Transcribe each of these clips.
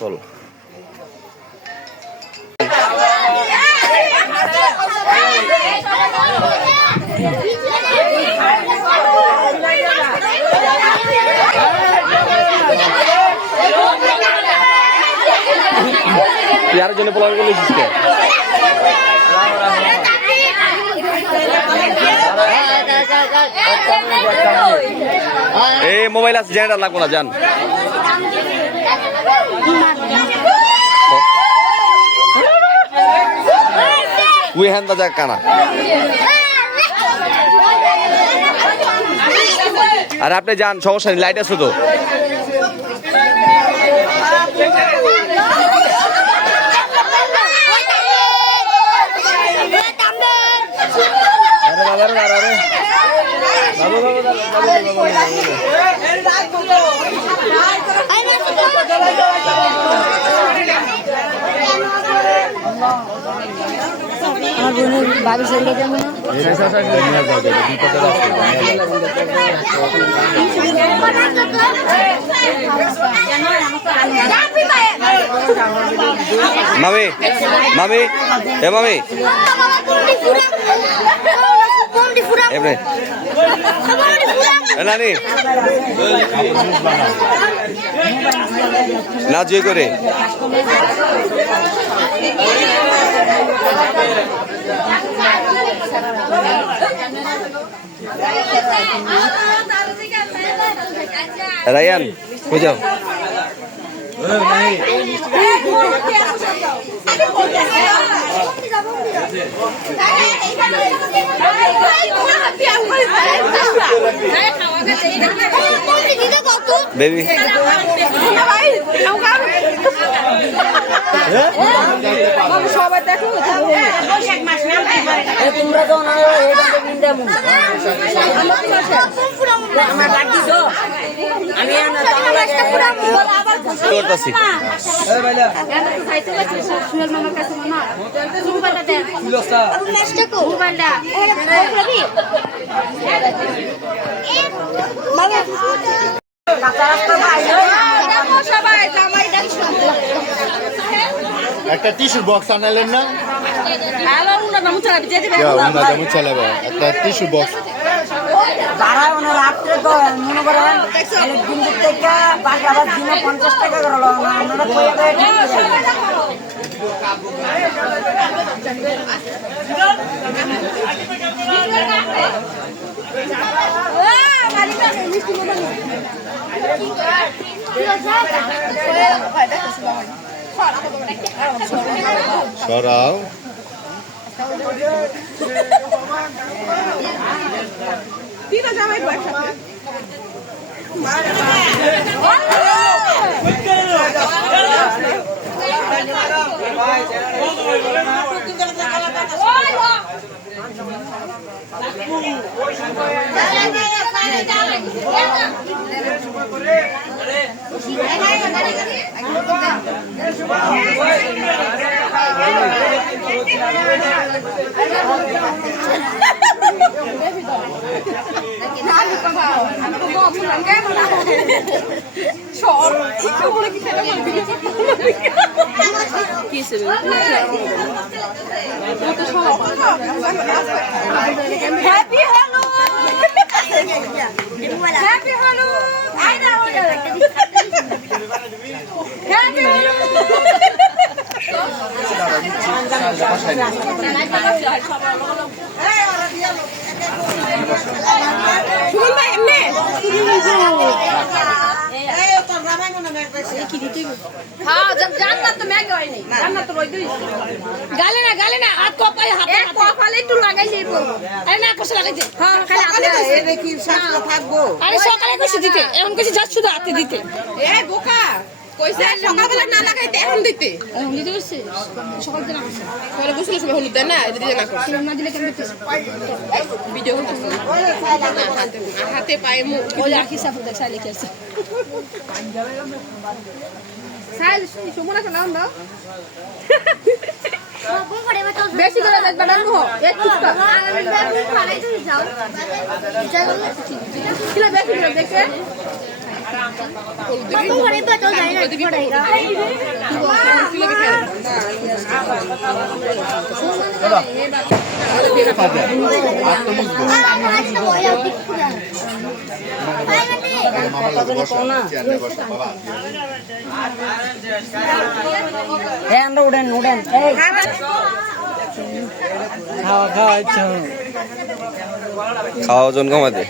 Call यार जने polar को लिखिस के ए मोबाइल আছে জেনারেটর লাগবো না জান উই হ্যান বাজা কানা আর আপনি যান সমস্যা নেই লাইট আছে তো भाभी से ले जाऊंगा मामी मामी ए मामी एबरे ए नानी ना जुई करे रायन हो जाओ बेबी সবাই দেখো তোমরা তো না আমার বাড়ি তো আমি করতেছি এই ভাইলা খাইতে লাগছে সুহেল মামার কাছে মামা মোবাইলটা দেন মোবাইলটা খাবি মামা কাঁচা রাস্তা ভাই দেখো সবাই জামাই দেখছো একটা টিস্যু বক্স আনালেন না হ্যালো উনা নামু চালাবি যে দিবে উনা নামু চালাবে একটা টিস্যু বক্স ভাড়া ওনা রাত্রে তো মনে করেন দিন থেকে বাকি আবার দিনে 50 টাকা করে লও না আমরা কইয়া দেয় সরাও তিনটা জামাই একসাথে Happy Halloween! Happy Halloween! I know. Happy শুনুন ভাই এমনি হ্যাঁ জান্নাত তো ম্যাগ হয়নি জান্নাত তো রই দিই গালে না হাত কপালে কপালে একটু লাগাই দিব আরে না কষ্ট লাগাইতে হ্যাঁ খালি আপনি এই কি শাস্ত্র থাকবো আরে সকালে কইছি দিতে এখন কইছি যাচ্ছ শুধু হাতে দিতে এ বোকা কইছে সকালবেলা না লাগাইতে এখন দিতে দিতে বলছে সকাল দিন আসছে পরে গোসল সবে হলুদ দেন না দিতে না করছে না দিলে কেন দিতে ভিডিও করতেছ হাতে পায়ে মুখ ওই আখি সাফ দেখ সাইলে কি আছে সাইল সুমনা নাম দাও বেশি করে দেখবা না গো এক টুকটা খালাই তো যাও কিলা বেশি করে দেখে কত ঘরে বাতো যাই না উড়েন উড়েন খাওয়া খাওয়া ইচ্ছা খাওয়া ওজন কমাতে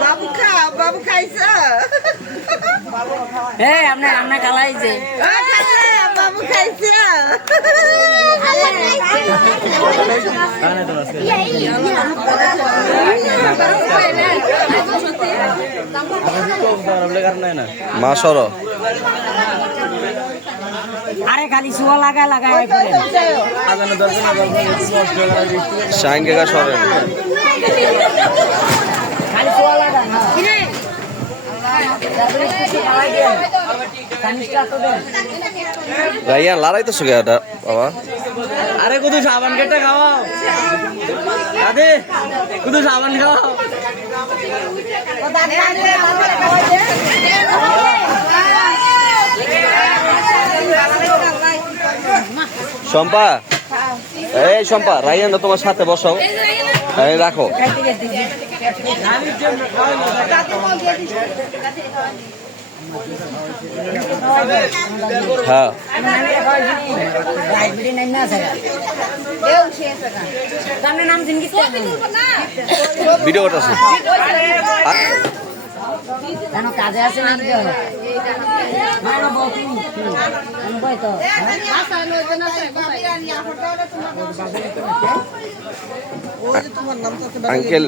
বাবু খাও বাবু খাইছে আমরা খালাইছে বাবু খাইছে মা সর আরে খালি শুয়া লাগা লাগায় সাইঙ্গা সরেন খালি শুয়া লাগা রাইয়া লড়াইতেছো কে এটা বাবা আরে কুদু সাবান কেটে খাওয়াও দাদি কুদু সাবান খাওয়াও শম্পা এই শম্পা রাইয়া না তোমার সাথে বসাও এই রাখো হ্যাঁ ভিডিও করতেছে কাজে আছে আঙ্কেল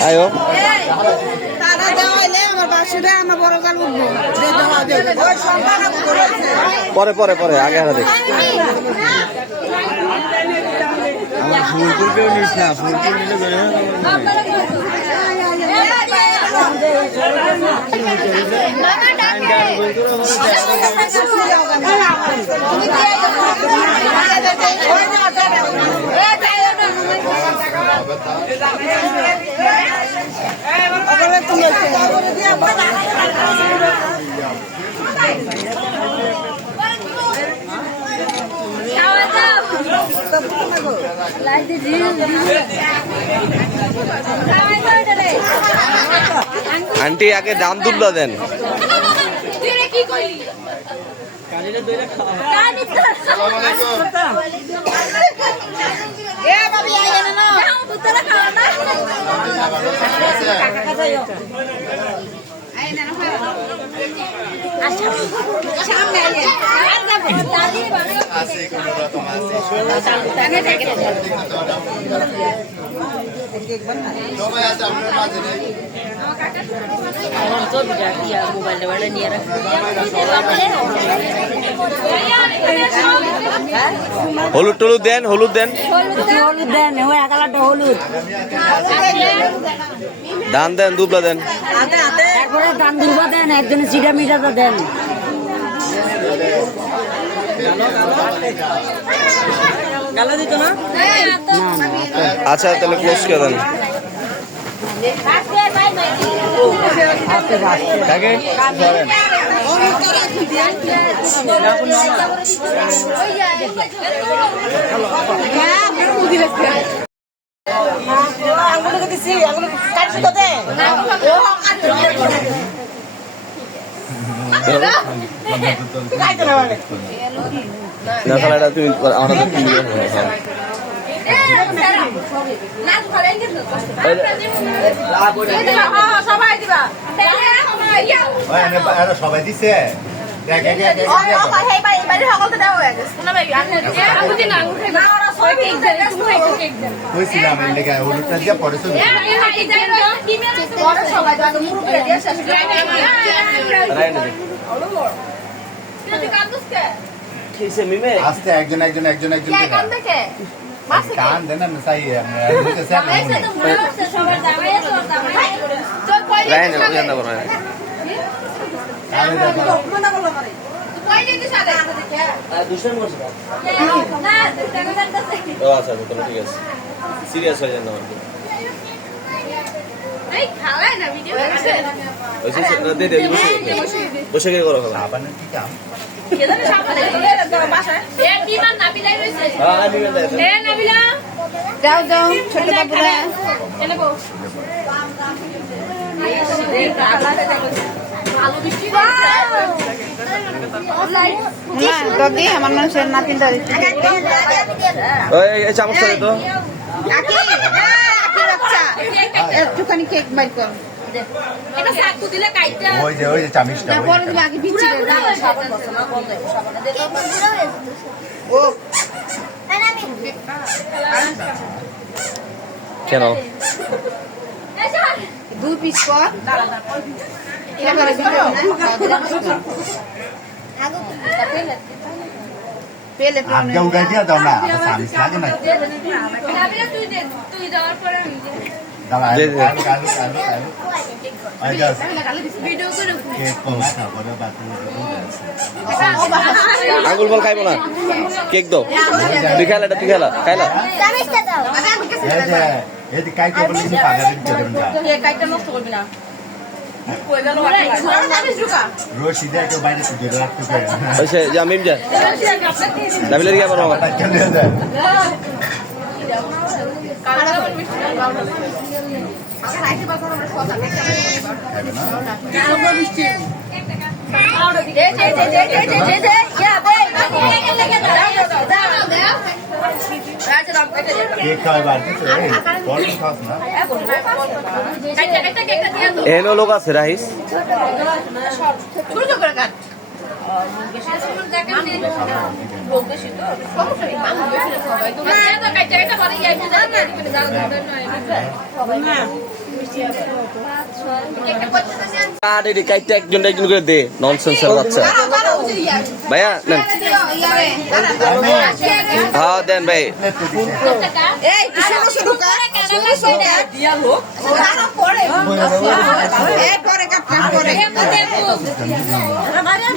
আয়ো পরে পরে পরে আগে হারা দেখ আমার ফুলপুর কেউ নিস না ফুলপুর নিলে আন্টি আগে দাম দুবলা দেন হলুদ টলুদ দেন হলুদ দেন হলুদ দেন ওই একালাটা হলুদ দান দেন দুবলা দেন তারপরে দান দুবা দেন একজনের চিটা মিটাটা দেন গালা দিত না আচ্ছা তাহলে ক্লোজ করে দেন আগে ধরেন না খেলাটা তুমি আমাদের সবাই দিছে সবাই দিবা ছয় কেক দেন তুমি একটু কেক দেন কইছিলাম এই লেগে হলুদটা দিয়ে পরে চলে বড় সবাই দাদু মুরুকে দিয়ে শেষ করে রায়না দে তুই কান্দুস কে কিসে মিমে আস্তে একজন একজন একজন একজন কে কান্দে কে মাসে কান দেন না সাই জামাইছে তো মনে হচ্ছে সবার জামাইছে তো জামাই তো কইলে রায়না ওই না বড় মনে বলো করে তুই কইলে দিছ আগে দেখে দুশন করছ না টাকা কাটতেছে ও আচ্ছা তাহলে ঠিক আছে সিরিয়াস হয়ে যান না এই খাওয়ায় না ভিডিও করছে ওই যে দে দে বসে কে করো খালা আবার কি কাম কেদারে সামনে বাসায় এ বিমান নাবিলাই রইছে হ্যাঁ আমি দে এ নাবিলা দাও দাও ছোট বাবুরা এনে বউ আলু বৃষ্টি দদি আমার মানুষের নাতিন দাদি এই চামচটা দে তো আকি আকি বাচ্চা একটুখানি কেক বাইর কর এটা সাকু দিলে কাইটা ওই যে চামিচটা না পরে দিবে আগে বিচি করে দাও সাবান বসে না বন্ধ সাবান দে ও কেন দুই পিস কর এটা করে দিও পেলে আগে উগাই দিয়া দাও না চামিচ লাগে না নাবিলা তুই যাওয়ার পরে আমি দাঁড়া দে, দে। আলু আলু আলু আলু আই জাস্ট ভিডিও করে কেক কমা খাবো বাকি আঙ্গুল বল খাইবো না কেক দাও তুই খাইলা এটা তুই খাইলা খাইলা এই যে কাই কেবল নিয়ে পাগা দিতে দেন না কাইটা নষ্ট করবি না কই গেল রশি দিয়ে কেউ বাইরে সুদের রাখতে পারে ওই সে যা মিম যা নাবিলের কি আবার বাবা কেন যায় কেক খাওয়া বাড়তি এই বড় খাস না এনো লোক আছে রাহিস কাট এটি কাইটটা একজন একজন করে দে ননসেন্সের বাচ্চা ভাইয়া নেন হ্যাঁ দেন ভাই এই শুনো শুনো এই পরে কাট পরে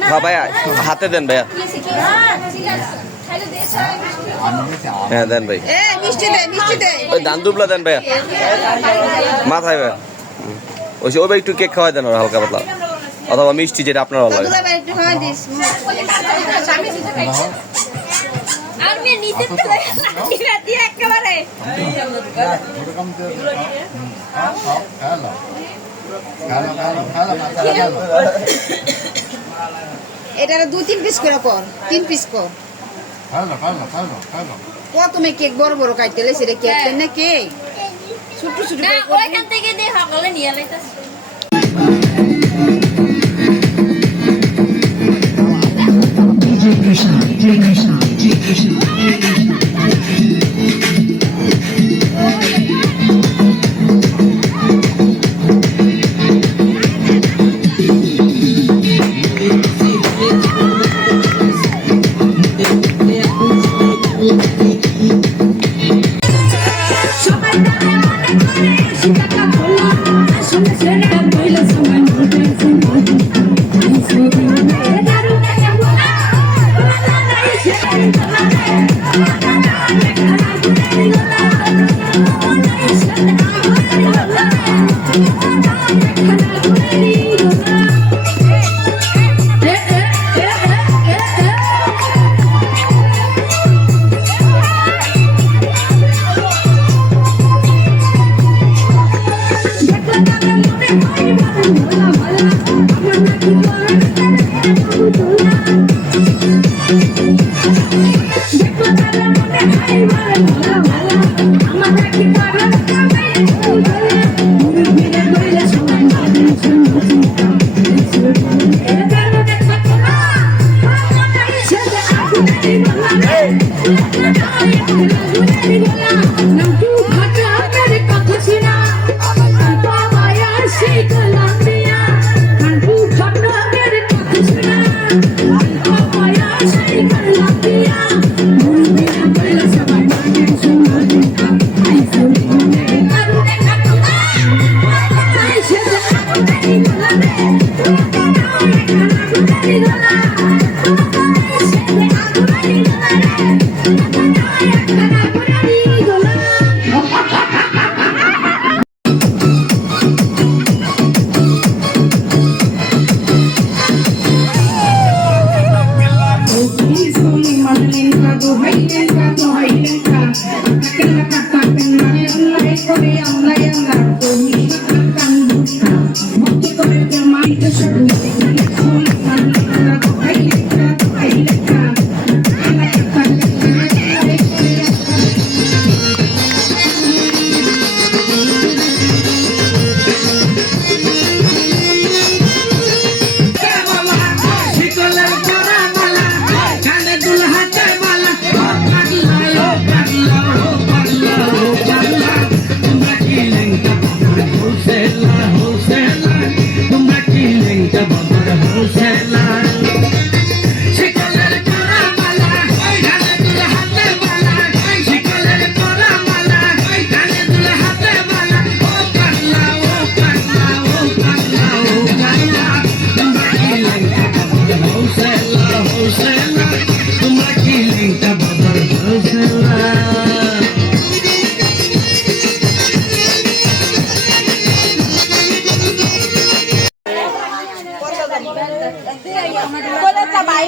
হ্যাঁ ভাইয়া হাতে দেন ভাইয়া হ্যাঁ দেন ভাই এই মিষ্টি দে ওই ধান দুবলা দেন ভাইয়া মাথায় ভাইয়া ওই ওই ভাই একটু কেক খাওয়াই দেন ওরা হালকা পাতলা অথবা মিষ্টি যেটা আপনার ভালো লাগে দুলা ভাই একটু খাওয়া দিস আর মে নিচে ফেলে দিয়ে একেবারে এরকম তো হ্যালো এটা 2-3 পিস করে কর 3 পিস কর হ্যালো তুমি কেক বড় বড় কাটতে লেছে রে কেক না কেক ছোট ছোট না করে ওইখান থেকে দিয়ে সকালে নিয়ে লাইতাছে I'm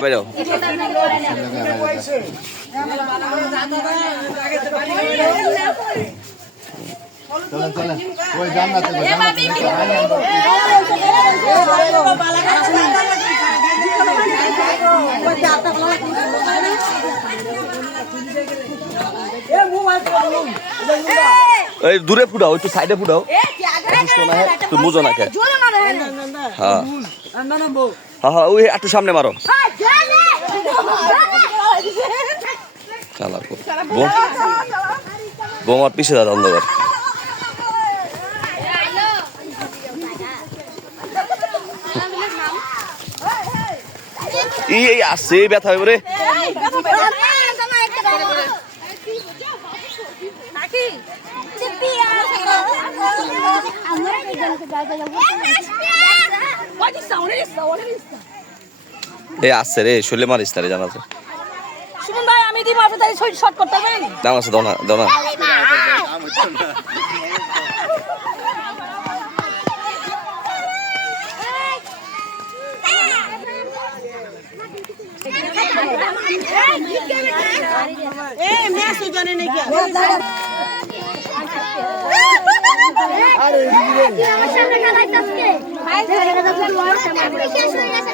বেরো চলেন চলেন ওই জান্নাতে গো, জান্নাতে এই দূরে ফুটাও একটু সাইডে ফুটাও শোনা হয় তুই বুঝো না কে হ্যাঁ হ্যাঁ হ্যাঁ ওই একটু সামনে মারো চালা বোমার পিছিয়ে দাদা অন্ধকার এই আসছে ব্যথা হবে রে এই আসছে রে শৈলে মারিস তারে জানা আছে সুমন ভাই আমি দিব আপনি তাই শর্ট করতে পারবেন দাম আছে দনা দনা এই ম্যাচ জানে নাকি আমার সামনে খেলাইতাছে ভাই ধরে গেছে লড় সামনে শেষ হয়ে গেছে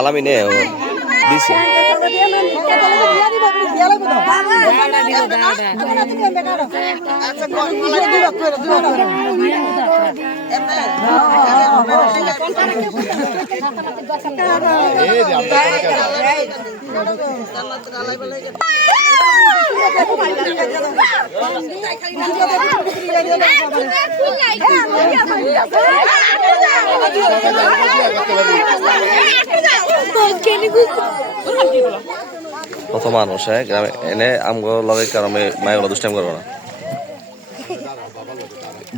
আলামি নে দিছি কত মানুষ গ্রামে এনে আমগো লগে কারণে মায়ের দুষ্টাইম করবো না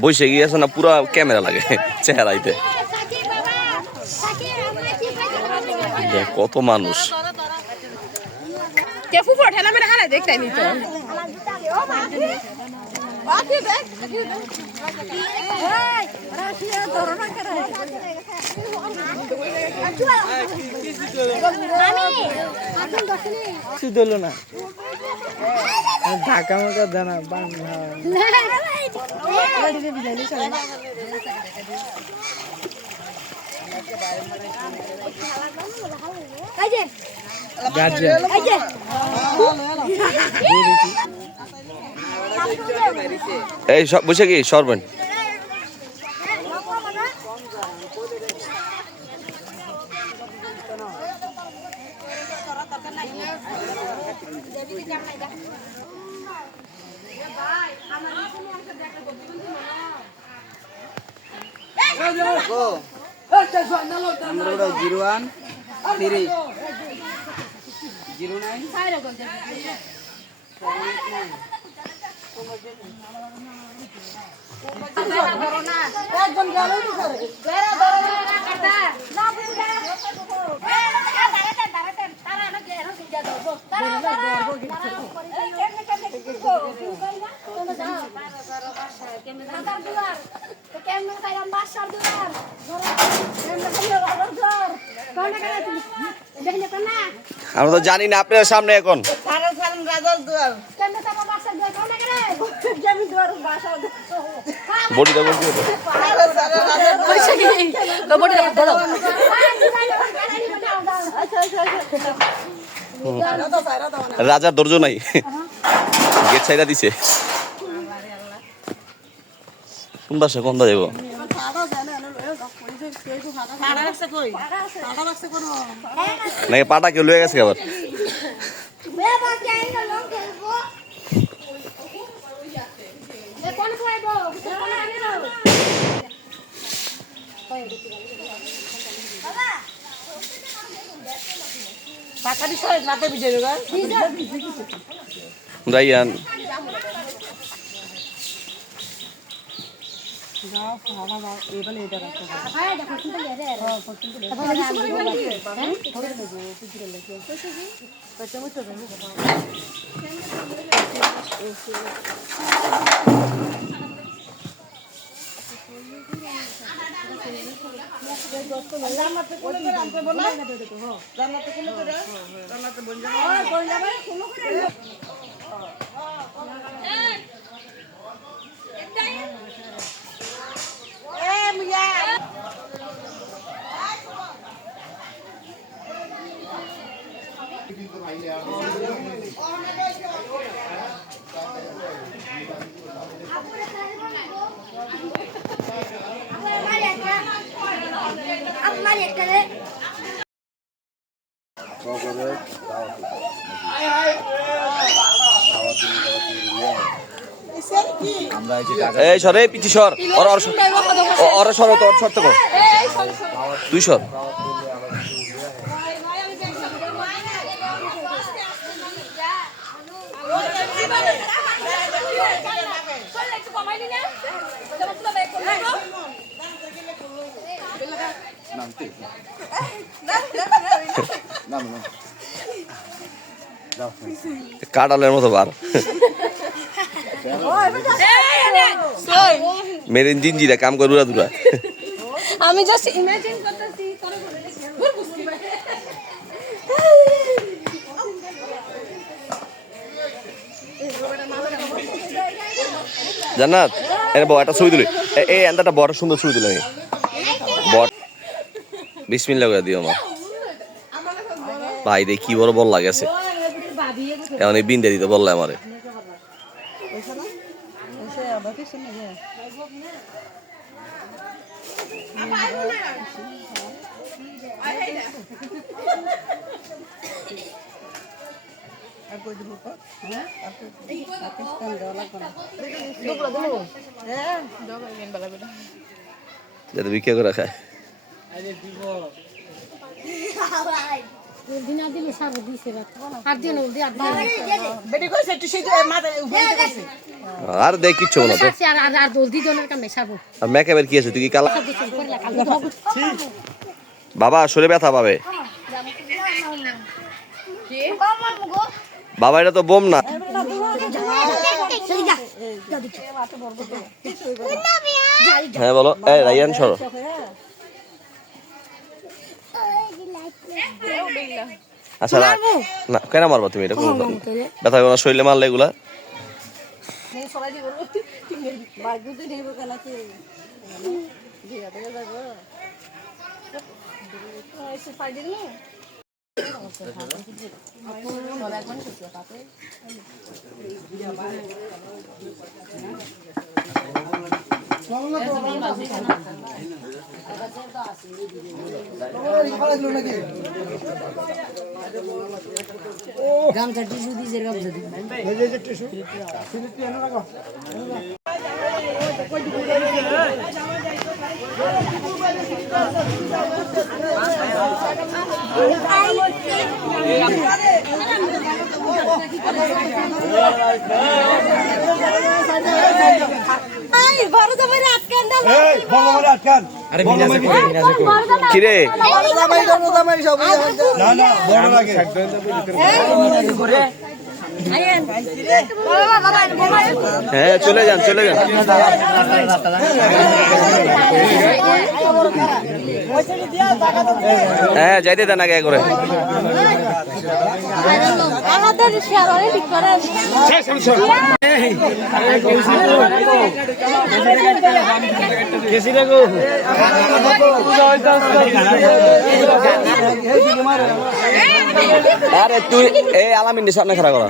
বসে গিয়েছে না পুরা ক্যামেরা লাগে চেহারাইতে কত মানুষ দিল না ঢাকা মাকা জানা বাংলা এই সব বসে কি সরবেন আমরা 01 3 আমরা তো জানি না আপনার সামনে এখন বডি দাও রাজার দরজা নাই গেট ছাইরা দিছে কোন বাসা কোন দা যাবো নাকি পাটা কেউ লয়ে গেছে আবার রাইয়ান এই সর এই পিছি সর ওর সর তোর সর তো তুই সর কাটালের মতো বার মেরে জিঞ্জিরা কাম করে উড়া দুরা আমি জাস্ট ইমাজিন করতেছি জান্নাত এর বড় একটা ছবি তুলি এই আন্দাটা বড় সুন্দর ছবি তুলি বড় বিসমিল্লাহ করে দিও মা ভাই রে কি বড় বল লাগেছে এখন এই বিন্দে দিতে বললে আমারে যাতে বিক্রি করে খায় আর দেখ কিচ্ছু না তো আর মেকআপের কি আছে তুই কি কালা বাবা শরীরে ব্যথা পাবে বাবা এটা তো বোম না হ্যাঁ বলো এই রাইয়ান সরো আচ্ছা না কেন মারবা তুমি এটা ব্যথা হবে না শরীরে মারলে এগুলা গামছা টিস্যু দিছে গামছা টিস্যু কিরে হ্যাঁ চলে যান হ্যাঁ যাইতে দেন আগে করে আরে তুই এই আলামিনের সামনে খাড়া করা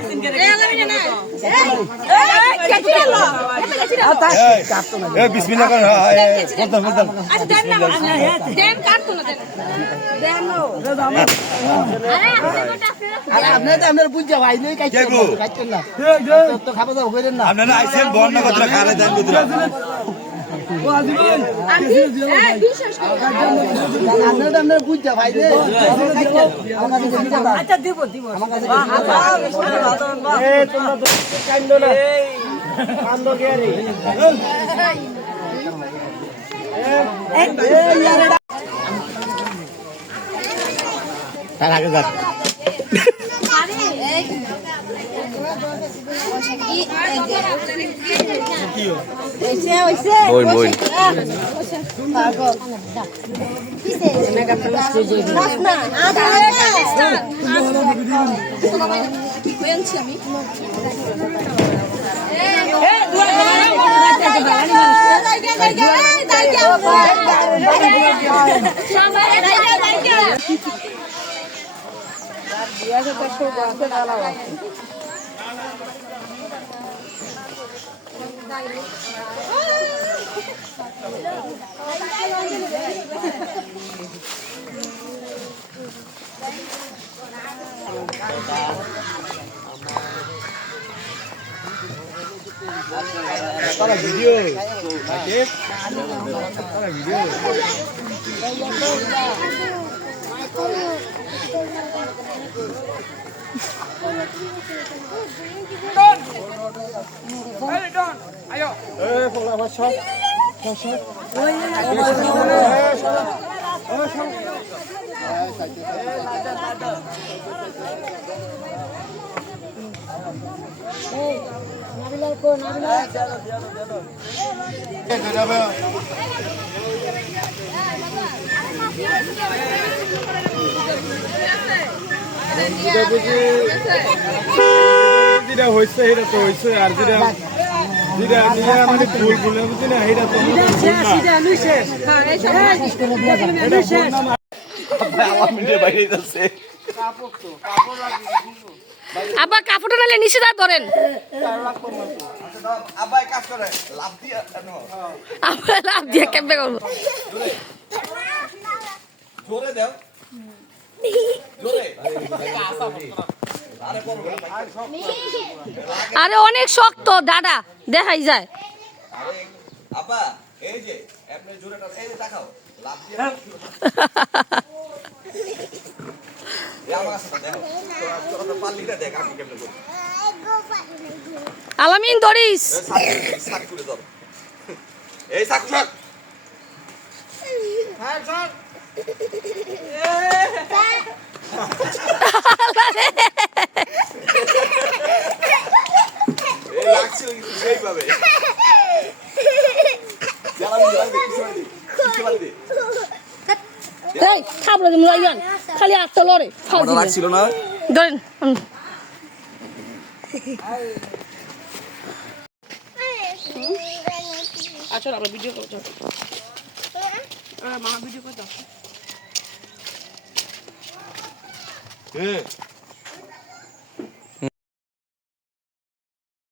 বিসমিল্লাহ কর আপনার বুঝা ভাই নেই খাবার দাও করেন না আপনারা আইছেন বর্ণ কথা খারে দেন বিশ্বাস করো আচ্ছা দিব দিব তার আগে যাক বইন বইন তারা ভিডিও থাকে তারা ভিডিও যেটা হয়েছে এটা তো হয়েছে আর যেটা যেটা নিয়ে মানে ভুল ভুল বুঝি না এটা তো বাইরে যাচ্ছে আবার কাপড়টা নালে নিচে দা ধরেন আব্বাই কাজ করে লাভ দিয়ে আমরা লাভ দিয়ে কেমনে করবো জোরে দাও জোরে আরে অনেক শক্ত দাদা দেখাই যায় আরে আব্বা এই যে আপনি জোরে এই যে দেখাও লাভ দিয়ে আমার কাছে দেখো তোরা পাল্লিটা দেখ আমি কেমনে করি আলামিন দরিস সাক করে দাও এই সাক সাক হ্যাঁ স্যার এই লাগছিল কিন্তু সেইভাবে এই খাবলো যে মুরাইয়ান খালি আটটা লড়ে আমারটা লাগছিল না ধরেন আচ্ছা আমরা ভিডিও করতে মা ভিডিও করতে